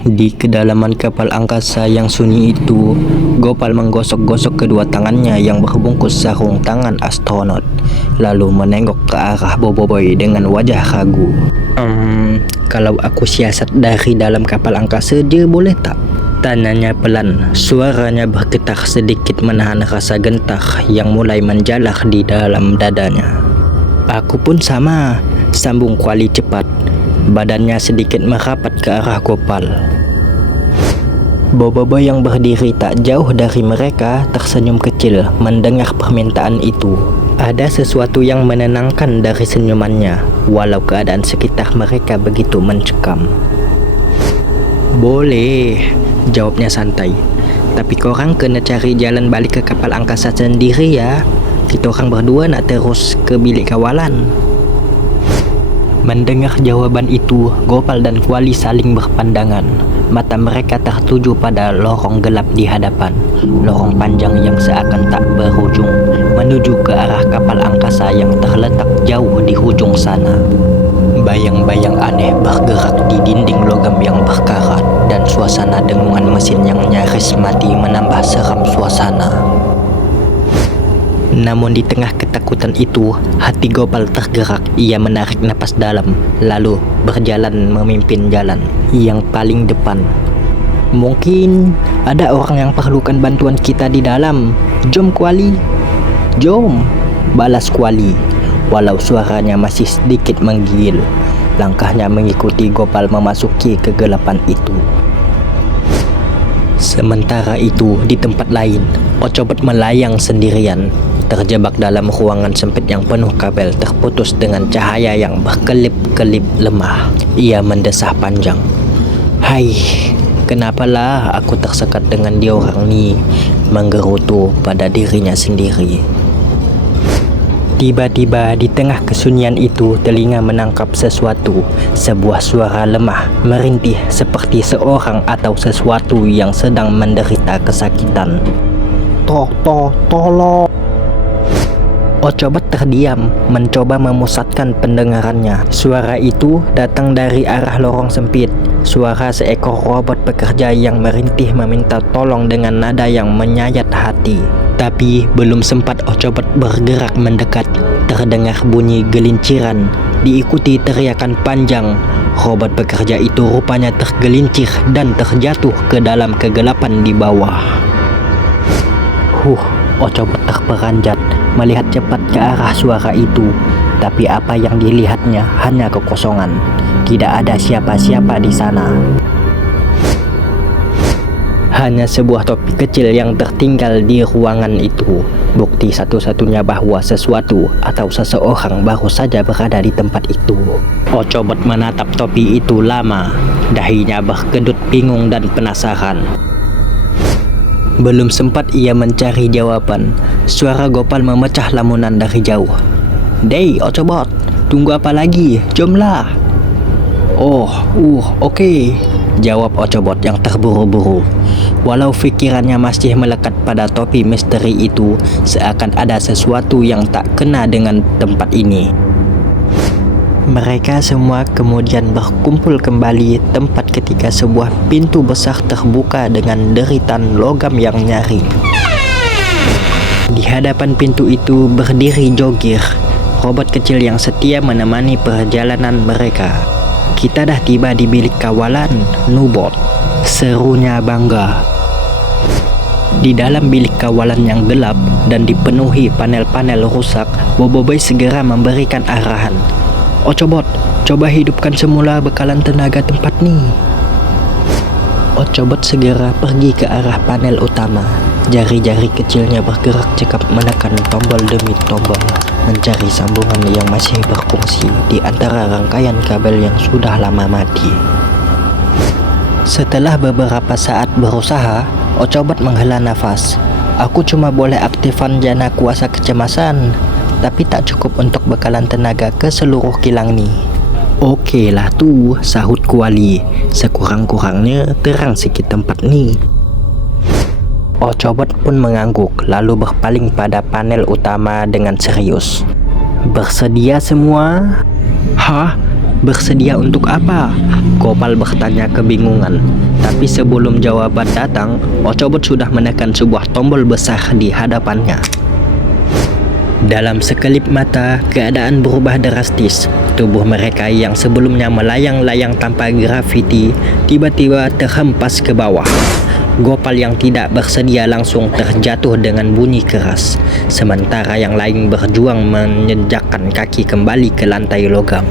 Di kedalaman kapal angkasa yang sunyi itu, Gopal menggosok-gosok kedua tangannya yang berbungkus sarung tangan astronot, lalu menengok ke arah Boboiboy dengan wajah ragu. Kalau aku siasat dari dalam kapal angkasa dia boleh tak? Tanyanya pelan, suaranya bergetar sedikit menahan rasa gentar yang mulai menjalar di dalam dadanya. Aku pun sama, sambung Kuali cepat. Badannya sedikit merapat ke arah Gopal. Boboiboy yang berdiri tak jauh dari mereka tersenyum kecil mendengar permintaan itu. Ada sesuatu yang menenangkan dari senyumannya, walau keadaan sekitar mereka begitu mencekam. Boleh, jawabnya santai. Tapi korang kena cari jalan balik ke kapal angkasa sendiri ya. Kita orang berdua nak terus ke bilik kawalan. Mendengar jawaban itu, Gopal dan Kuali saling berpandangan. Mata mereka tertuju pada lorong gelap di hadapan. Lorong panjang yang seakan tak berujung, menuju ke arah kapal angkasa yang terletak jauh di ujung sana. Bayang-bayang aneh bergerak di dinding logam yang berkarat, dan suasana dengungan mesin yang nyaris mati menambah seram suasana. Namun di tengah ketakutan itu, hati Gopal tergerak. Ia menarik napas dalam, lalu berjalan memimpin jalan yang paling depan. Mungkin ada orang yang perlukan bantuan kita di dalam. Jom Kuali, jom, balas Kuali. Walau suaranya masih sedikit menggigil, langkahnya mengikuti Gopal memasuki kegelapan itu. Sementara itu, di tempat lain, Ochobot melayang sendirian, terjebak dalam ruangan sempit yang penuh kabel terputus dengan cahaya yang berkelip-kelip lemah. Ia mendesah panjang. Hai, kenapalah aku tersekat dengan diorang ni, menggerutu pada dirinya sendiri. Tiba-tiba di tengah kesunyian itu telinga menangkap sesuatu. Sebuah suara lemah merintih seperti seorang atau sesuatu yang sedang menderita kesakitan. Tolong. Ochobot terdiam, mencoba memusatkan pendengarannya. Suara itu datang dari arah lorong sempit. Suara seekor robot pekerja yang merintih meminta tolong dengan nada yang menyayat hati. Tapi belum sempat Ochobot bergerak mendekat, terdengar bunyi gelinciran, diikuti teriakan panjang. Robot pekerja itu rupanya tergelincir dan terjatuh ke dalam kegelapan di bawah. Ochobot terperanjat, melihat cepat ke arah suara itu. Tapi apa yang dilihatnya hanya kekosongan. Tidak ada siapa-siapa di sana. Hanya sebuah topi kecil yang tertinggal di ruangan itu. Bukti satu-satunya bahwa sesuatu atau seseorang baru saja berada di tempat itu. Ochobot menatap topi itu lama. Dahinya berkedut bingung dan penasaran. Belum sempat ia mencari jawaban, suara Gopal memecah lamunan dari jauh. "Dey, Ochobot, tunggu apa lagi? Jomlah." Oke, jawab Ochobot yang terburu-buru. Walau pikirannya masih melekat pada topi misteri itu, seakan ada sesuatu yang tak kena dengan tempat ini. Mereka semua kemudian berkumpul kembali tempat ketika sebuah pintu besar terbuka dengan deritan logam yang nyaring. Di hadapan pintu itu berdiri Jogir, robot kecil yang setia menemani perjalanan mereka. "Kita dah tiba di bilik kawalan, Nubot," serunya bangga. Di dalam bilik kawalan yang gelap dan dipenuhi panel-panel rusak, Boboiboy segera memberikan arahan. "Ochobot, coba hidupkan semula bekalan tenaga tempat ni." Ochobot segera pergi ke arah panel utama. Jari-jari kecilnya bergerak cekap menekan tombol demi tombol, mencari sambungan yang masih berfungsi di antara rangkaian kabel yang sudah lama mati. Setelah beberapa saat berusaha, Ochobot menghela nafas. "Aku cuma boleh aktifkan jana kuasa kecemasan, tapi tak cukup untuk bekalan tenaga ke seluruh kilang ni." "Okey lah tu," sahut Kuali. "Sekurang-kurangnya terang sikit tempat ni." Ochobot pun mengangguk, lalu berpaling pada panel utama dengan serius. "Bersedia semua?" "Hah? Bersedia untuk apa? Gopal bertanya kebingungan. Tapi sebelum jawaban datang, Ochobot sudah menekan sebuah tombol besar di hadapannya. Dalam sekelip mata, keadaan berubah drastis. Tubuh mereka yang sebelumnya melayang-layang tanpa grafiti tiba-tiba terhempas ke bawah. Gopal yang tidak bersedia langsung terjatuh dengan bunyi keras, sementara yang lain berjuang menjejakkan kaki kembali ke lantai logam.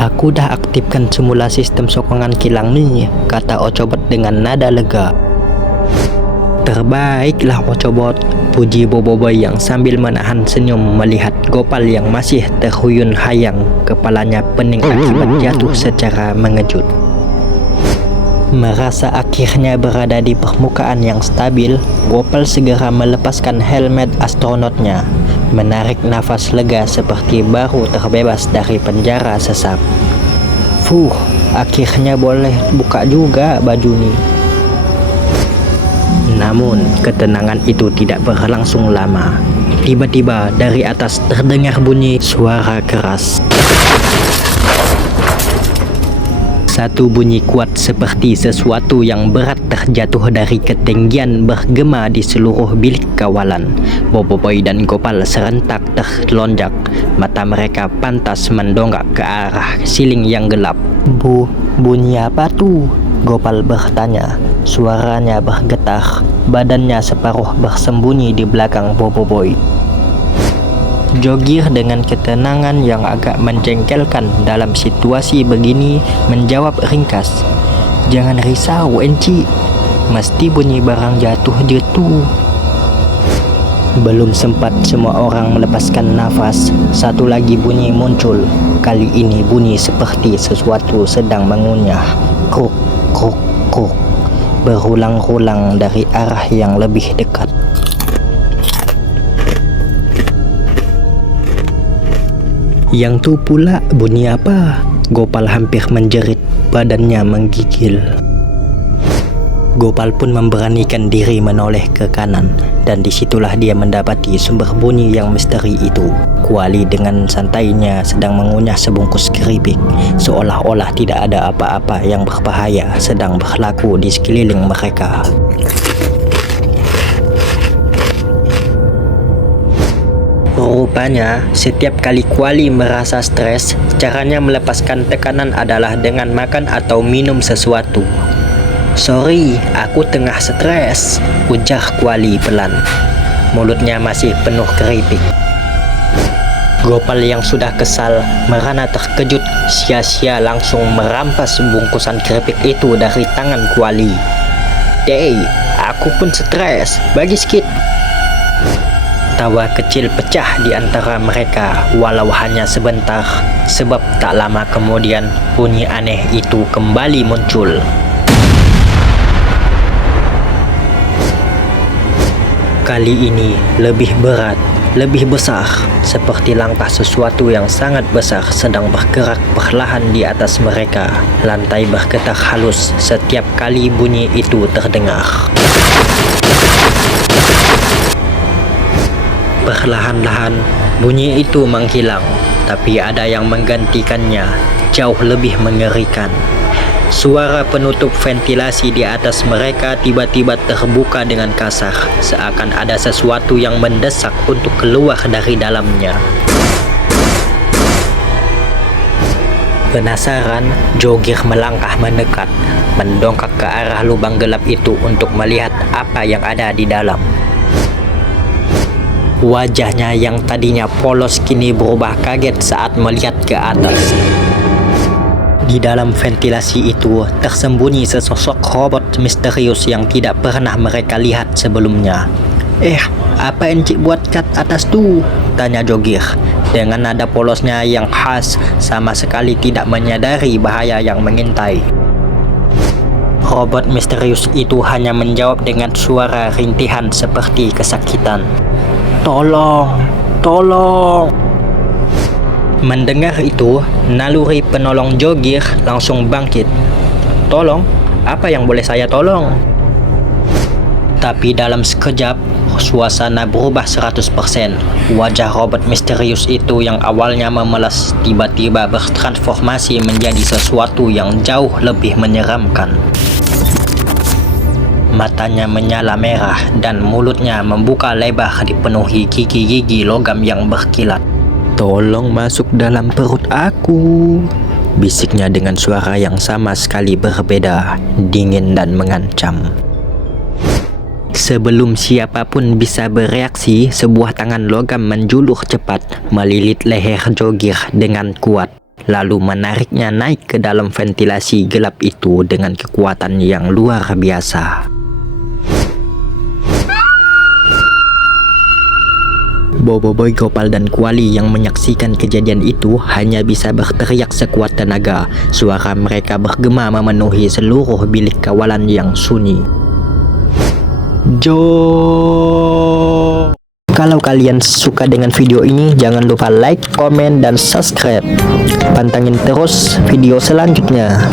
Aku dah aktifkan semula sistem sokongan kilang ni, kata Ochobot dengan nada lega. Terbaiklah Ochobot, puji Boboiboy yang sambil menahan senyum melihat Gopal yang masih terhuyun-hayang, kepalanya pening akibat jatuh secara mengejut. Merasa akhirnya berada di permukaan yang stabil, Gopal segera melepaskan helmet astronotnya, menarik nafas lega seperti baru terbebas dari penjara sesak. Akhirnya boleh buka juga baju ni. Namun, ketenangan itu tidak berlangsung lama. Tiba-tiba dari atas terdengar bunyi suara keras. Satu bunyi kuat seperti sesuatu yang berat terjatuh dari ketinggian bergema di seluruh bilik kawalan. Boboiboy dan Gopal serentak terlonjak. Mata mereka pantas mendongak ke arah siling yang gelap. Bunyi apa tuh? Gopal bertanya. Suaranya bergetar. Badannya separuh bersembunyi di belakang Boboiboy. Jogir dengan ketenangan yang agak menjengkelkan dalam situasi begini menjawab ringkas. Jangan risau Enci, mesti bunyi barang jatuh je tu. Belum sempat semua orang melepaskan nafas, satu lagi bunyi muncul. Kali ini bunyi seperti sesuatu sedang mengunyah. Kruk, kruk, kruk, berulang-ulang dari arah yang lebih dekat. Yang tu pula bunyi apa? Gopal hampir menjerit, badannya menggigil. Gopal pun memberanikan diri menoleh ke kanan, dan disitulah dia mendapati sumber bunyi yang misteri itu. Kuali dengan santainya sedang mengunyah sebungkus keripik, seolah-olah tidak ada apa-apa yang berbahaya sedang berlaku di sekeliling mereka. Rupanya, setiap kali Kuali merasa stres, caranya melepaskan tekanan adalah dengan makan atau minum sesuatu. Sorry, aku tengah stres, ujar Kuali pelan. Mulutnya masih penuh keripik. Gopal yang sudah kesal merana terkejut, sia-sia langsung merampas bungkusan keripik itu dari tangan Kuali. Dey, aku pun stres, bagi sikit. Tawa kecil pecah di antara mereka, walau hanya sebentar, sebab tak lama kemudian bunyi aneh itu kembali muncul. Kali ini lebih berat, lebih besar, seperti langkah sesuatu yang sangat besar sedang bergerak perlahan di atas mereka. Lantai bergetar halus setiap kali bunyi itu terdengar. Perlahan-lahan bunyi itu menghilang, tapi ada yang menggantikannya, jauh lebih mengerikan. Suara penutup ventilasi di atas mereka tiba-tiba terbuka dengan kasar, seakan ada sesuatu yang mendesak untuk keluar dari dalamnya. Penasaran, Jogir melangkah mendekat, mendongak ke arah lubang gelap itu untuk melihat apa yang ada di dalam. Wajahnya yang tadinya polos kini berubah kaget saat melihat ke atas. Di dalam ventilasi itu tersembunyi sesosok robot misterius yang tidak pernah mereka lihat sebelumnya. Apa Encik buat kat atas tu? Tanya Jogir dengan nada polosnya yang khas, sama sekali tidak menyadari bahaya yang mengintai. Robot misterius itu hanya menjawab dengan suara rintihan seperti kesakitan. Tolong, tolong. Mendengar itu, naluri penolong Jogir langsung bangkit. Tolong? Apa yang boleh saya tolong? Tapi dalam sekejap, suasana berubah 100%. Wajah robot misterius itu yang awalnya memelas tiba-tiba bertransformasi menjadi sesuatu yang jauh lebih menyeramkan. Matanya menyala merah dan mulutnya membuka lebar dipenuhi gigi-gigi logam yang berkilat. "Tolong masuk dalam perut aku," bisiknya dengan suara yang sama sekali berbeda, dingin dan mengancam. Sebelum siapapun bisa bereaksi, sebuah tangan logam menjulur cepat, melilit leher Jogir dengan kuat, lalu menariknya naik ke dalam ventilasi gelap itu dengan kekuatan yang luar biasa. Boboiboy, Gopal, dan Kuali yang menyaksikan kejadian itu hanya bisa berteriak sekuat tenaga. Suara mereka bergema memenuhi seluruh bilik kawalan yang sunyi. Kalau kalian suka dengan video ini, jangan lupa like, komen, dan subscribe. Pantengin terus video selanjutnya.